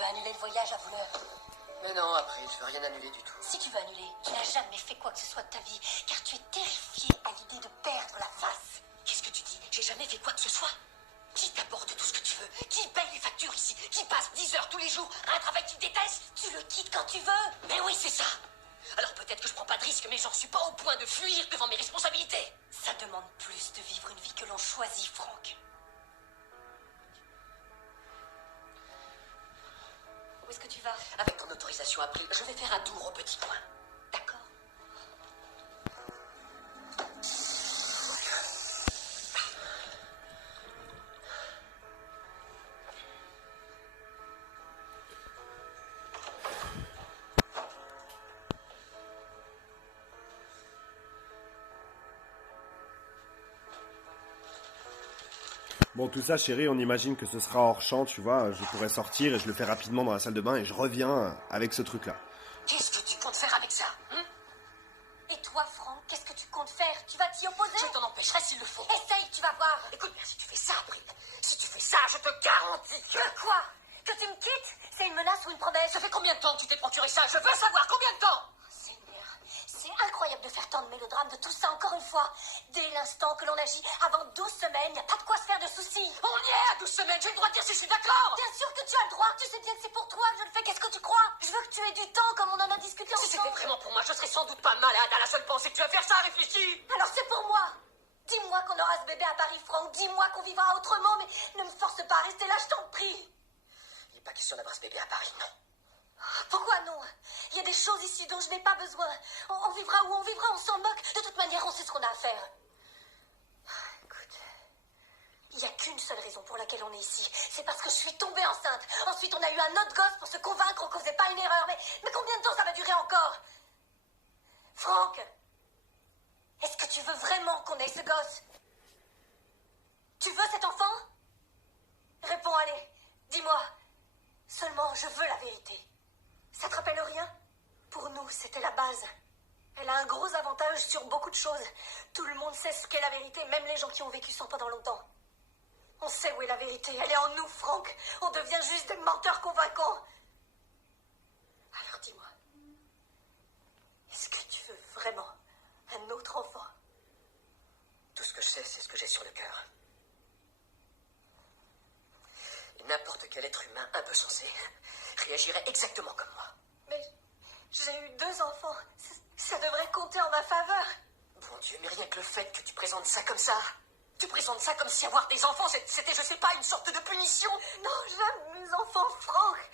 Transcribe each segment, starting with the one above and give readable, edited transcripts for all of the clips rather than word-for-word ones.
veux annuler le voyage à Vouleur. Mais non, après, je veux rien annuler du tout. Si tu veux annuler, tu n'as jamais fait quoi que ce soit de ta vie, car tu es terrifié à l'idée de perdre la face. Qu'est-ce que tu dis? J'ai jamais fait quoi que ce soit. Qui t'apporte tout ce que tu veux? Qui paye les factures ici? Qui passe 10 heures tous les jours à un travail qu'il déteste? Tu le quittes quand tu veux. Mais oui, c'est ça. Alors peut-être que je prends pas de risque, mais j'en suis pas au point de fuir devant mes responsabilités. Ça demande plus de vivre une vie que l'on choisit, Franck. Où est-ce que tu vas? Avec ton autorisation April, je vais faire un tour au petit coin. D'accord. Bon, tout ça, chérie, on imagine que ce sera hors champ, tu vois. Je pourrais sortir et je le fais rapidement dans la salle de bain et je reviens avec ce truc-là. Qu'est-ce que tu comptes faire avec ça, hein? Et toi, Franck, qu'est-ce que tu comptes faire? Tu vas t'y opposer? Je t'en empêcherai s'il le faut. Essaye, tu vas voir. Écoute bien, si tu fais ça, April, si tu fais ça, je te garantis que... Que quoi? Que tu me quittes? C'est une menace ou une promesse? Ça fait combien de temps que tu t'es procuré ça? Je veux savoir combien de temps! Seigneur, c'est incroyable de faire tant de mélodrames de tout ça encore une fois. Dès l'instant que l'on agit, avant 12 semaines, il n'y a pas de quoi se faire de soucis. On y est à 12 semaines, j'ai le droit de dire si je suis d'accord! Bien sûr que tu as le droit, tu sais bien que c'est pour toi que je le fais, qu'est-ce que tu crois? Je veux que tu aies du temps comme on en a discuté Si ensemble. c'était vraiment pour moi, je serais sans doute pas malade à la seule pensée que tu vas faire ça, réfléchis! Alors c'est pour moi. Dis-moi qu'on aura ce bébé à Paris, Franck, dis-moi qu'on vivra autrement, mais ne me force pas à rester là, je t'en prie. Il n'est pas question d'avoir ce bébé à Paris, non. Pourquoi non? Il y a des choses ici dont je n'ai pas besoin. On vivra où on vivra, on s'en moque. De toute manière, on sait ce qu'on a à faire. Écoute, il n'y a qu'une seule raison pour laquelle on est ici. C'est parce que je suis tombée enceinte. Ensuite, on a eu un autre gosse pour se convaincre qu'on ne faisait pas une erreur. Mais combien de temps ça va durer encore? Franck, est-ce que tu veux vraiment qu'on ait ce gosse? Tu veux cet enfant? Réponds, allez. Dis-moi. Seulement, je veux la vérité. Ça te rappelle rien? Pour nous, c'était la base. Elle a un gros avantage sur beaucoup de choses. Tout le monde sait ce qu'est la vérité, même les gens qui ont vécu sans pendant longtemps. On sait où est la vérité. Elle est en nous, Franck. On devient juste des menteurs convaincants. Alors dis-moi, est-ce que tu veux vraiment un autre enfant? Tout ce que je sais, c'est ce que j'ai sur le cœur. Et n'importe quel être humain un peu sensé réagirait exactement comme moi. Mais j'ai eu 2 enfants. Ça devrait compter en ma faveur. Bon Dieu, mais rien que le fait que tu présentes ça comme ça. Tu présentes ça comme si avoir des enfants, c'était, je sais pas, une sorte de punition. Non, j'aime mes enfants, Franck.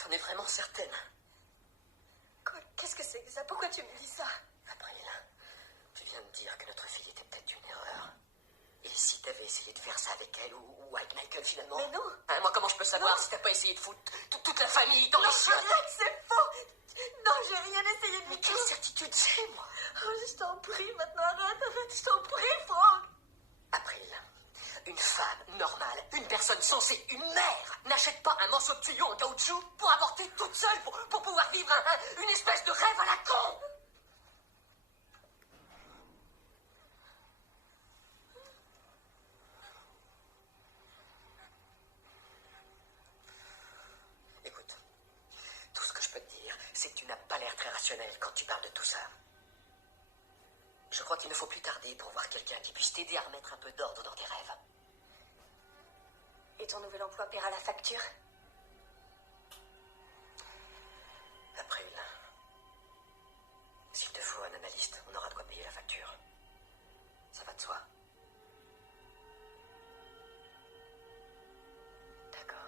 T'en es vraiment certaine? Qu'est-ce que c'est que ça? Pourquoi tu me dis ça? April, tu viens de dire que notre fille était peut-être une erreur. Et si t'avais essayé de faire ça avec elle ou avec Michael finalement? Mais non. Hein, moi, comment je peux savoir Non. si t'as pas essayé de foutre toute la famille dans les chiottes? Arrête, c'est faux. Non, j'ai rien essayé du Mais tout. quelle certitude j'ai, moi? Oh, je t'en prie, maintenant arrête, je t'en prie, Franck. April, une femme normale, une personne sensée, une mère, n'achète pas un morceau de tuyau en caoutchouc pour avorter toute seule, pour pouvoir vivre une espèce de rêve à la con. Écoute, tout ce que je peux te dire, c'est que tu n'as pas l'air très rationnel quand tu parles de tout ça. Je crois qu'il ne faut plus tarder pour voir quelqu'un qui puisse t'aider à remettre un peu d'ordre dans tes rêves. Et ton nouvel emploi paiera la facture? April, s'il te faut un analyste, on aura de quoi payer la facture. Ça va de soi. D'accord.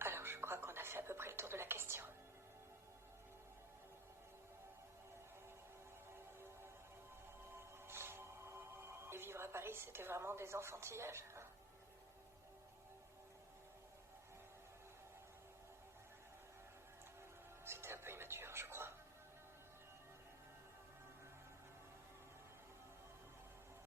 Alors je crois qu'on a fait à peu près le tour de la question. Et vivre à Paris, c'était vraiment des enfantillages, hein?